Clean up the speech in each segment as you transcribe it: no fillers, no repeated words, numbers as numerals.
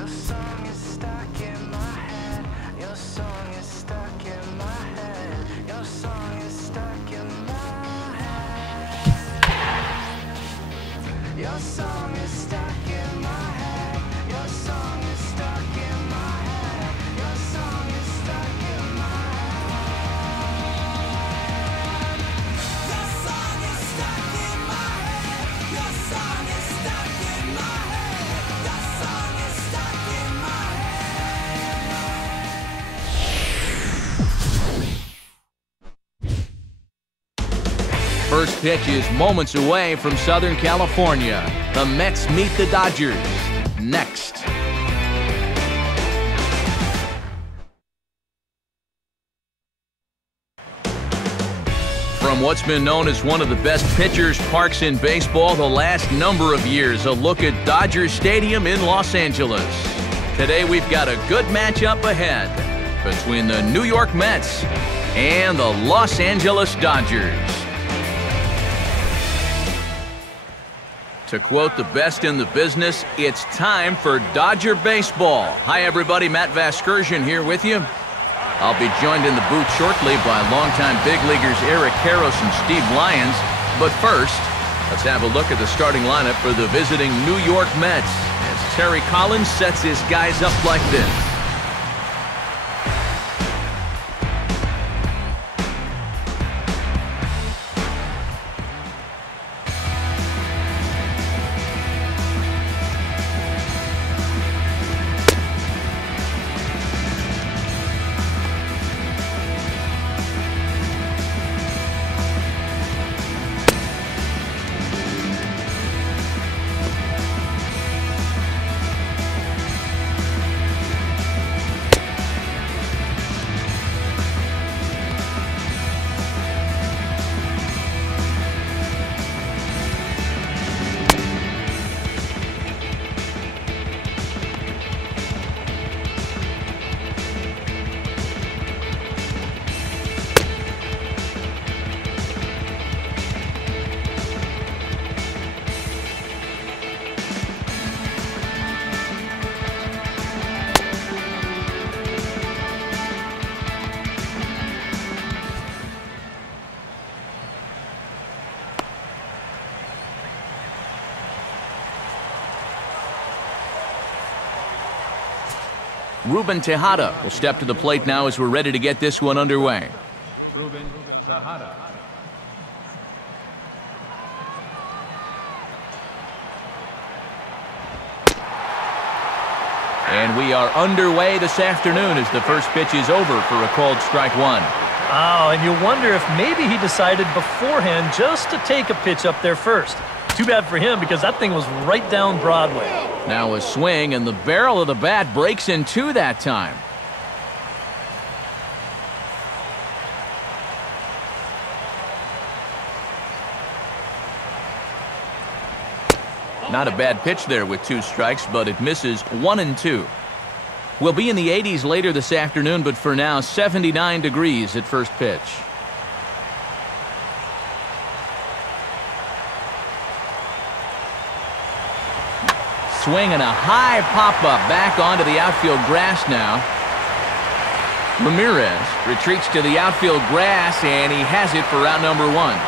Your song is stuck in my head. Your song is stuck in my head. Your song is stuck in my head. Your song is stuck in my head. Your song is stuck in my head. Your song is stuck in my head. Your song is stuck in my head. Your song is stuck in my head. Your song is stuck in my head. First pitch is moments away from Southern California. The Mets meet the Dodgers. Next. From what's been known as one of the best pitchers' parks in baseball the last number of years, a look at Dodger Stadium in Los Angeles. Today we've got a good matchup ahead between the New York Mets and the Los Angeles Dodgers. To quote the best in the business, it's time for Dodger baseball. Hi everybody, Matt Vasgersian here with you. I'll be joined in the booth shortly by longtime big leaguers Eric Karros and Steve Lyons. But first, let's have a look at the starting lineup for the visiting New York Mets as Terry Collins sets his guys up like this. Ruben Tejada will step to the plate now as we're ready to get this one underway. Ruben Tejada. And we are underway this afternoon as the first pitch is over for a called strike one. Oh, and you wonder if maybe he decided beforehand just to take a pitch up there first. Too bad for him because that thing was right down Broadway. Now a swing, and the barrel of the bat breaks in two that time. Not a bad pitch there with two strikes, but it misses 1-2. We'll be in the 80s later this afternoon, but for now, 79 degrees at first pitch. Swing and a high pop-up back onto the outfield grass now. Ramirez retreats to the outfield grass, and he has it for out number one.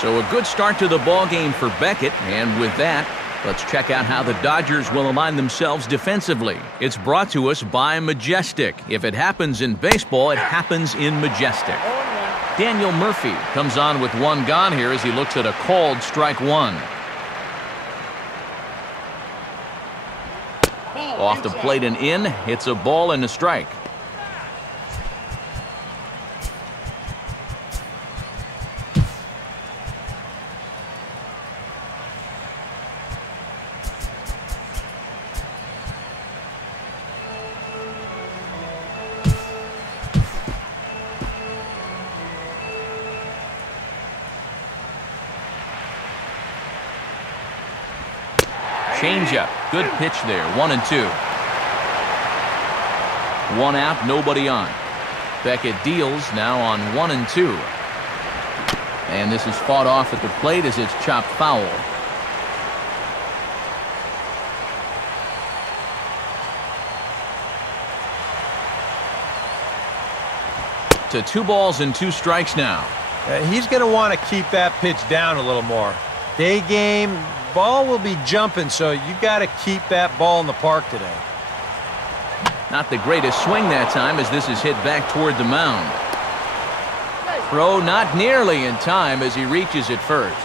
So a good start to the ball game for Beckett, and with that, let's check out how the Dodgers will align themselves defensively. It's brought to us by Majestic. If it happens in baseball, it happens in Majestic. Daniel Murphy comes on with one gone here as he looks at a called strike one. Off the plate and in, it's a ball and a strike. Changeup. Good pitch there. 1-2. One out, nobody on. Beckett deals now on 1-2. And this is fought off at the plate as it's chopped foul. to 2 balls and 2 strikes now. He's going to want to keep that pitch down a little more. Day game, ball will be jumping, so you got to keep that ball in the park today. Not the greatest swing that time as this is hit back toward the mound. Throw not nearly in time as he reaches it first.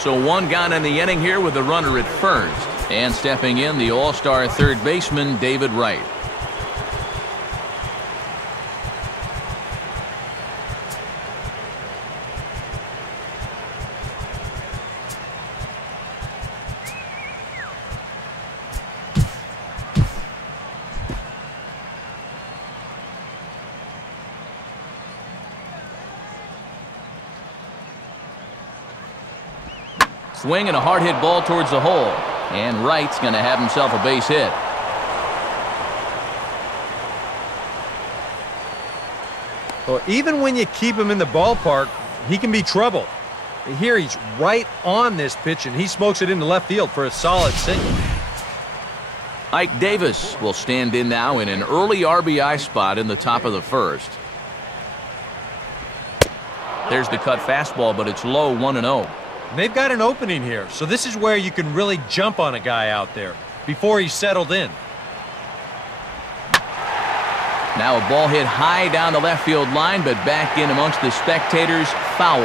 So 1 gone in the inning here with a runner at first. And stepping in, the all-star third baseman, David Wright. Swing and a hard hit ball towards the hole. And Wright's going to have himself a base hit. Well, even when you keep him in the ballpark, he can be trouble. Here he's right on this pitch, and he smokes it into left field for a solid single. Ike Davis will stand in now in an early RBI spot in the top of the first. There's the cut fastball, but it's low, 1-0. And they've got an opening here, so this is where you can really jump on a guy out there before he's settled in. Now a ball hit high down the left field line, but back in amongst the spectators, foul.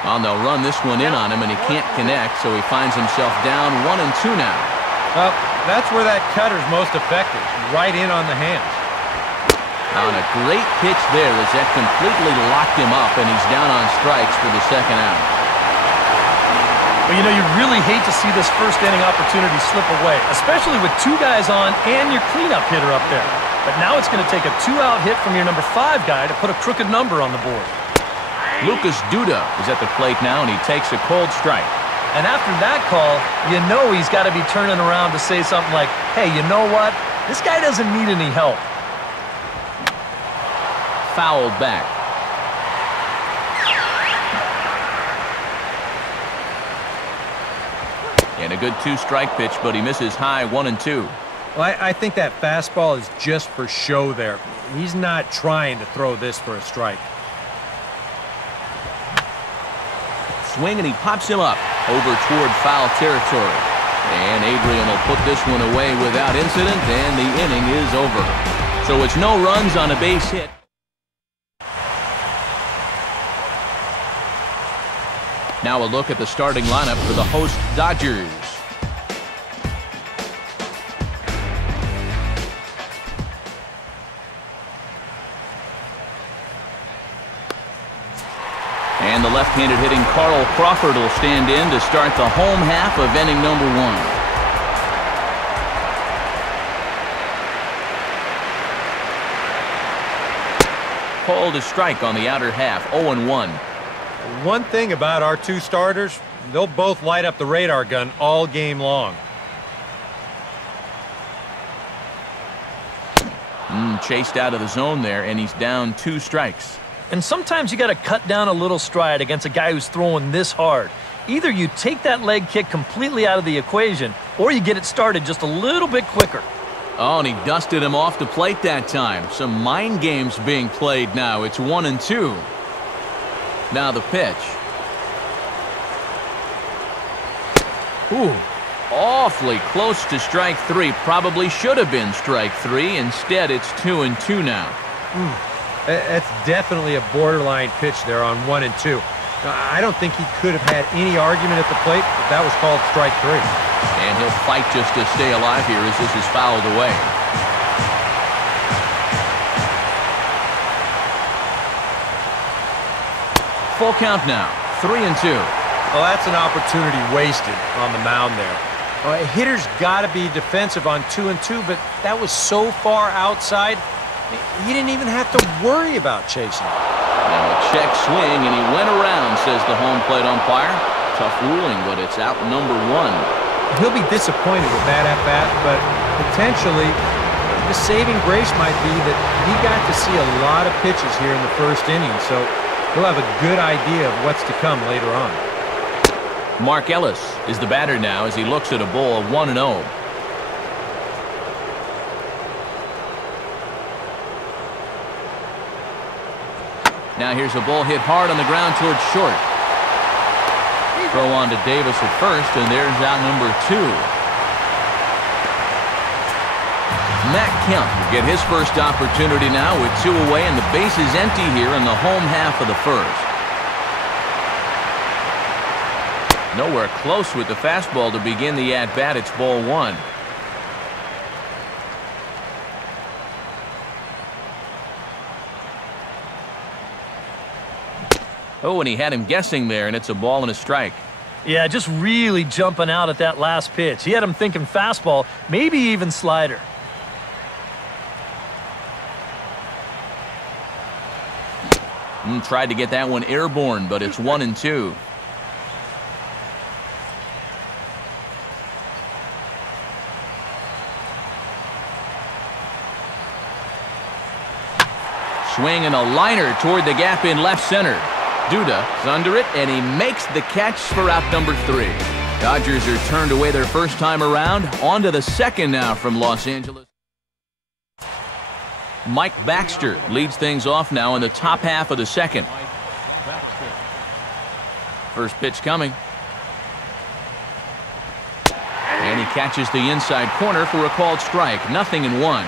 Well, they'll run this one in on him, and he can't connect, so he finds himself down 1-2 now. Well, that's where that cutter's most effective, right in on the hands. On a great pitch there as that completely locked him up, and he's down on strikes for the second out. Well, you know, you really hate to see this first inning opportunity slip away, especially with 2 guys on and your cleanup hitter up there. But now it's going to take a 2-out hit from your number 5 guy to put a crooked number on the board. Lucas Duda is at the plate now, and he takes a cold strike. And after that call, you know he's got to be turning around to say something like, hey, you know what? This guy doesn't need any help. Fouled back. And a good 2-strike pitch, but he misses high, 1-2. Well, I think that fastball is just for show there. He's not trying to throw this for a strike. Swing, and he pops him up over toward foul territory. And Adrian will put this one away without incident, and the inning is over. So it's no runs on a base hit. Now a look at the starting lineup for the host Dodgers. And the left-handed hitting Carl Crawford will stand in to start the home half of inning number 1. Called a strike on the outer half, 0-1. One thing about our 2 starters, they'll both light up the radar gun all game long. Chased out of the zone there, and he's down 2 strikes. And sometimes you got to cut down a little stride against a guy who's throwing this hard. Either you take that leg kick completely out of the equation, or you get it started just a little bit quicker. Oh, and he dusted him off the plate that time. Some mind games being played now. It's 1-2. Now the pitch. Ooh, awfully close to strike 3. Probably should have been strike 3. Instead, it's 2-2 now. That's definitely a borderline pitch there on 1-2. I don't think he could have had any argument at the plate, but that was called strike 3. And he'll fight just to stay alive here as this is fouled away. Full count now, 3-2. Well, that's an opportunity wasted on the mound there. A hitter's got to be defensive on 2-2, but that was so far outside, he didn't even have to worry about chasing it. Now a check swing, and he went around, says the home plate umpire. Tough ruling, but it's out number 1. He'll be disappointed with that at-bat, but potentially the saving grace might be that he got to see a lot of pitches here in the first inning, so he'll have a good idea of what's to come later on. Mark Ellis is the batter now as he looks at a ball 1-0. Now here's a ball hit hard on the ground towards short. Throw on to Davis at first, and there's out number 2. Matt Kemp will get his first opportunity now with 2 away, and the base is empty here in the home half of the first. Nowhere close with the fastball to begin the at-bat. It's ball 1. Oh, and he had him guessing there, and it's a ball and a strike. Yeah, just really jumping out at that last pitch. He had him thinking fastball, maybe even slider. Tried to get that one airborne, but it's 1-2. Swing and a liner toward the gap in left center. Duda is under it, and he makes the catch for out number 3. Dodgers are turned away their first time around. On to the second now from Los Angeles. Mike Baxter leads things off now in the top half of the second. First pitch coming. And he catches the inside corner for a called strike. 0-1.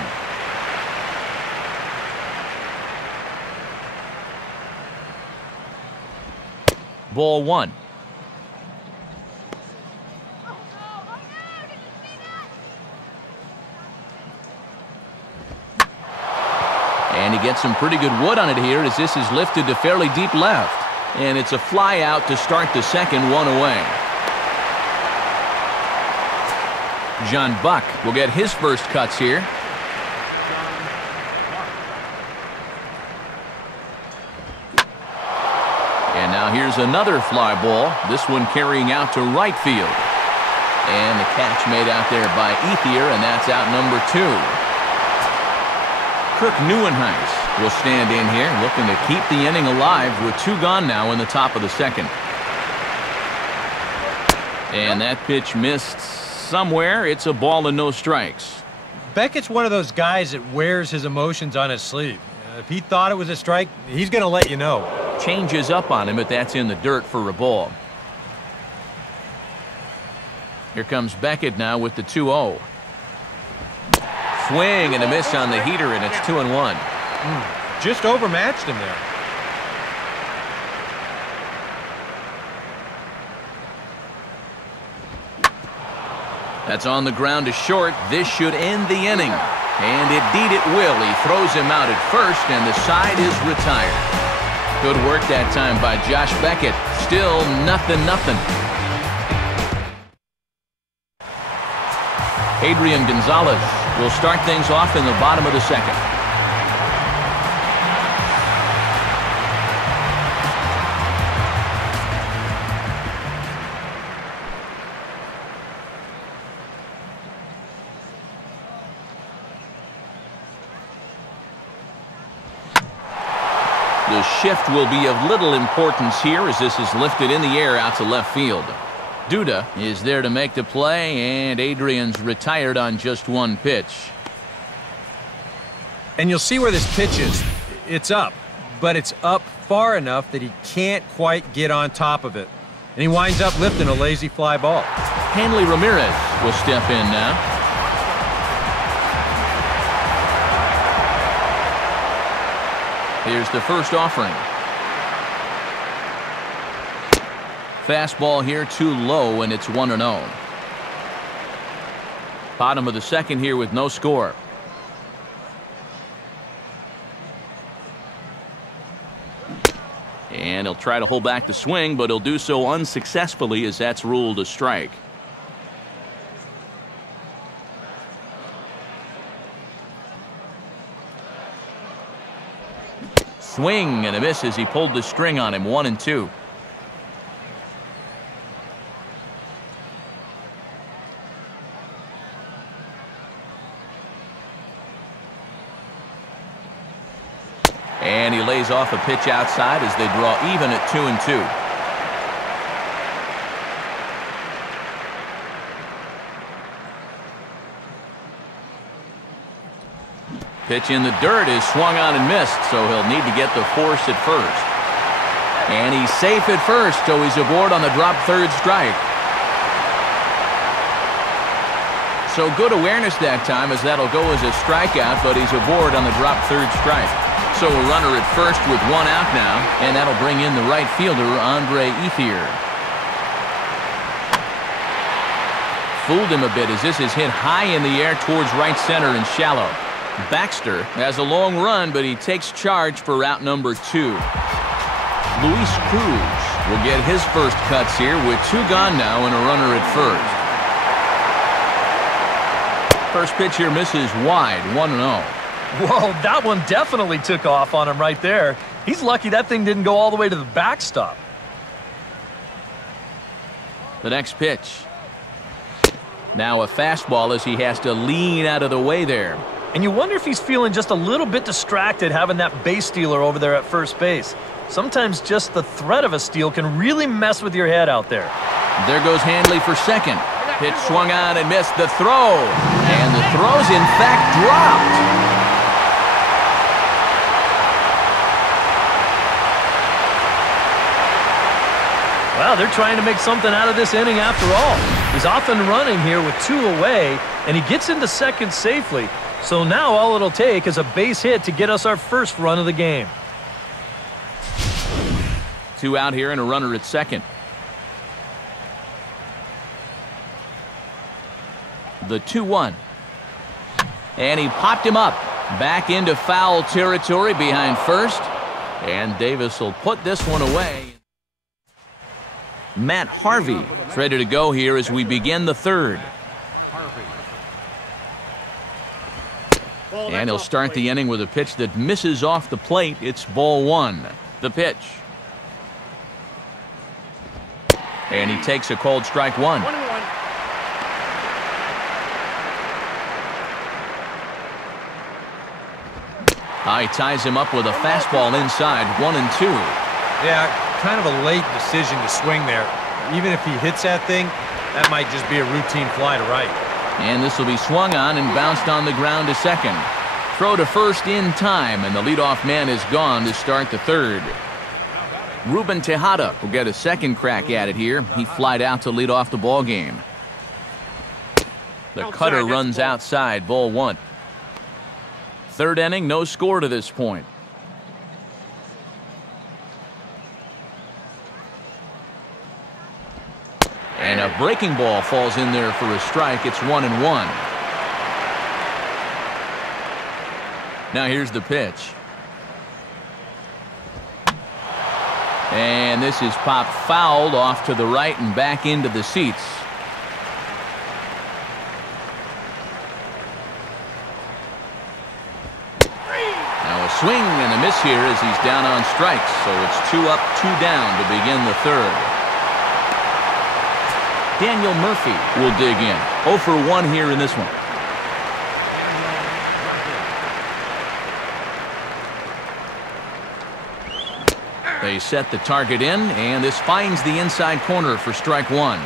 Ball 1. And he gets some pretty good wood on it here as this is lifted to fairly deep left. And it's a fly out to start the second, 1 away. John Buck will get his first cuts here. And now here's another fly ball, this one carrying out to right field. And the catch made out there by Ethier, and that's out number 2. Kirk Neuenhuis will stand in here looking to keep the inning alive with 2 gone now in the top of the second. And that pitch missed somewhere. It's a ball and no strikes. Beckett's one of those guys that wears his emotions on his sleeve. If he thought it was a strike, he's going to let you know. Changes up on him, but that's in the dirt for a ball. Here comes Beckett now with the 2-0. Swing and a miss on the heater, and it's 2-1. Just overmatched him there. That's on the ground to short. This should end the inning. And indeed it will. He throws him out at first, and the side is retired. Good work that time by Josh Beckett. Still 0-0. Adrian Gonzalez will start things off in the bottom of the second. The shift will be of little importance here as this is lifted in the air out to left field. Duda is there to make the play, and Adrian's retired on just 1 pitch. And you'll see where this pitch is. It's up, but it's up far enough that he can't quite get on top of it. And he winds up lifting a lazy fly ball. Hanley Ramirez will step in now. Here's the first offering. Fastball here too low, and it's 1-0. Bottom of the second here with no score. And he'll try to hold back the swing, but he'll do so unsuccessfully as that's ruled a strike. Swing and a miss as he pulled the string on him. 1-2. And he lays off a pitch outside as they draw even at 2-2. Pitch in the dirt is swung on and missed, so he'll need to get the force at first. And he's safe at first, so he's aboard on the drop third strike. So good awareness that time, as that'll go as a strikeout, but he's aboard on the drop third strike. So a runner at first with one out now, and that'll bring in the right fielder, Andre Ethier. Fooled him a bit as this is hit high in the air towards right center and shallow. Baxter has a long run, but he takes charge for route number 2. Luis Cruz will get his first cuts here with 2 gone now and a runner at first. First pitch here misses wide, 1-0. Whoa, that one definitely took off on him right there. He's lucky that thing didn't go all the way to the backstop. The next pitch. Now a fastball as he has to lean out of the way there. And you wonder if he's feeling just a little bit distracted having that base stealer over there at first base. Sometimes just the threat of a steal can really mess with your head out there. There goes Handley for second. Pitch swung on and missed. The throw. And the throw's in fact dropped. Well, they're trying to make something out of this inning after all. He's off and running here with 2 away, and he gets into second safely. So now all it'll take is a base hit to get us our first run of the game. 2 out here and a runner at second. The 2-1. And he popped him up. Back into foul territory behind first. And Davis will put this one away. Matt Harvey is ready to go here as we begin the third. And he'll start the inning with a pitch that misses off the plate. It's ball 1. The pitch. And he takes a called strike 1. He ties him up with a fastball inside, 1-2. Yeah, kind of a late decision to swing there. Even if he hits that thing, that might just be a routine fly to right. And this will be swung on and bounced on the ground to second. Throw to first in time, and the leadoff man is gone to start the third. Ruben Tejada will get a second crack at it here. He flied out to lead off the ball game. The cutter runs outside, ball 1. Third inning, no score to this point. And a breaking ball falls in there for a strike. It's 1-1. Now here's the pitch. And this is popped fouled off to the right and back into the seats. Now a swing and a miss here as he's down on strikes. So it's 2 up, 2 down to begin the third. Daniel Murphy will dig in. 0 for 1 here in this one. They set the target in, and this finds the inside corner for strike 1.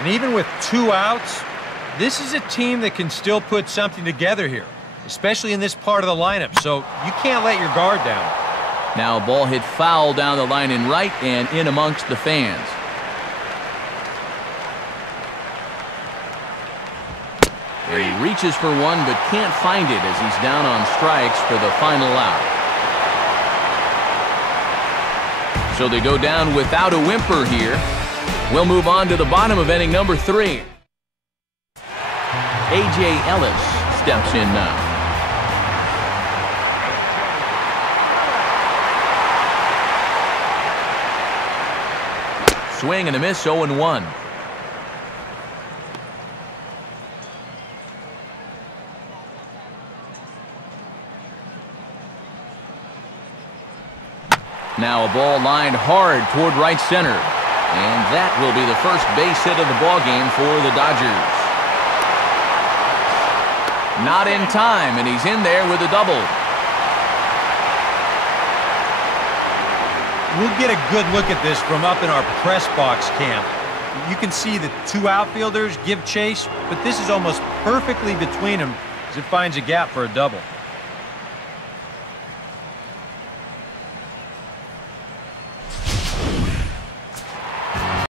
And even with 2 outs, this is a team that can still put something together here, especially in this part of the lineup, so you can't let your guard down. Now a ball hit foul down the line in right and in amongst the fans. And he reaches for one but can't find it as he's down on strikes for the final out. So they go down without a whimper here. We'll move on to the bottom of inning number 3. A.J. Ellis steps in now. Swing and a miss, 0-1. Now a ball lined hard toward right center. And that will be the first base hit of the ballgame for the Dodgers. Not in time, and he's in there with a double. We'll get a good look at this from up in our press box camp. You can see the 2 outfielders give chase, but this is almost perfectly between them as it finds a gap for a double.